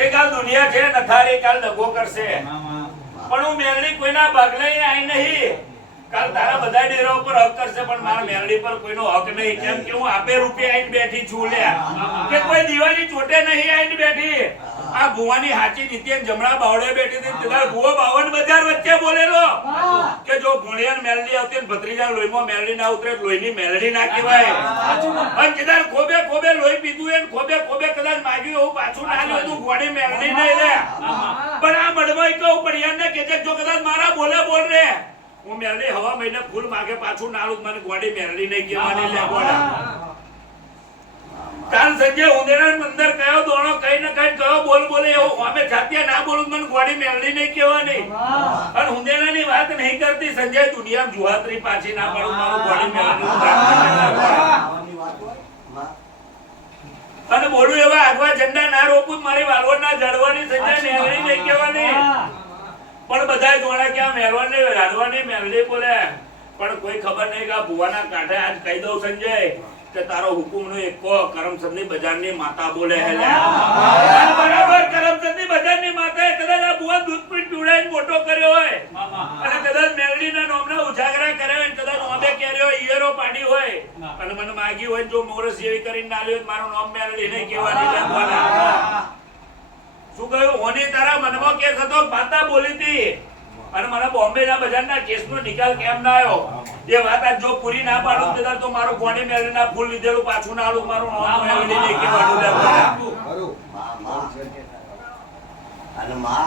કે કાલ દુનિયા છે નથારી કાલ દગો કરશે પણ હું મેલડી કોઈના ભાગ લઈને આઈ નહીં કાલ તારા બધા ડેરા ઉપર હક કરશે પણ મારા મેલડી પર કોઈનો હક નહીં કેમ કે હું આપે રૂપિયા આઈને બેઠી છું લ્યા કે કોઈ દીવાની ચોટે નહીં આઈને બેઠી આ ભુવાની હાચી નીતિન જમણા બાવડે બેઠી હતી તેદાર ભુવો 52 બજાર વચ્ચે બોલેલો કે જો ભુણિયાન મેલડી આવતી ને ભત્રીજા લોહીમાં મેલડી ના ઉતરે લોહીની મેલડી ના કહેવાય અને તેદાર ખોબે ખોબે લોહી પીધું એ ખોબે ખોબે કદાચ માગ્યું એવું પાછું ના લ્યો તું ગોડી મેલડી નહીં લે પણ આ મડવાઈ કહું પડિયાને કે જો કદાચ મારા બોલે બોલ રે હું મેલડી હવા મહિને ફૂલ માગે પાછું ના લું મને ગોડી મેલડી નહીં કહેવાની લે ગોડા કાલ સંજય ઉંદેડા અંદર કયો દોણો કઈ ને કઈ કયો બોલ બોલે એવો અમે જાતિયા ના બોલું મને ગોડી મેલડી નહીં કહેવાની અને ઉંદેડાની વાત નહીં કરતી સંજય દુનિયામાં જુહાતરી પાછી ના પાડું મારું ગોડી મેલડી અને બોલું એવા આગવા ઝંડા ના રોપું મારી વાલવડ ના જડવાની સંજય મેલડી નહીં કહેવાની પણ બધાય જોણા કે આ મેલવાની રાડવાની મેલડી બોલે પણ કોઈ ખબર નહીં કે આ ભુવાના કાંઠે આજ કહી દઉં સંજય કે તારો હુકુમનો એકો કરમસદની બજારની માતા બોલે હે લે બરાબર કરમસદની બજારની માતાએ કદાચ આ ભુવા દૂધ પીટ પીવડાઈને મોટો કર્યો હોય અને કદાચ મેલડીના નામના ઉજાગરા કર્યા હોય કદાચ ઓબે કર્યો ઈયરો પાડી હોય અને મને માગી હોય જો મોરસ જેવી કરીને ના લ્યો મારું નામ મેલડી નહીં કહેવાની લે બોલા શું કહ્યું ઓની તારા મનમાં કેસ હતો માતા બોલી હતી અને મારા બોમ્બે ના બજારના કેસનો નિકાલ કેમ ના આવ્યો એ વાત આજ જો પૂરી ના પાડું તો તો મારું ગોડી મેલડી ના ફૂલ લીધેલું પાછું ના આલું મારું નામ મેલડી નહીં કહેવાનું લે ખરું અને માં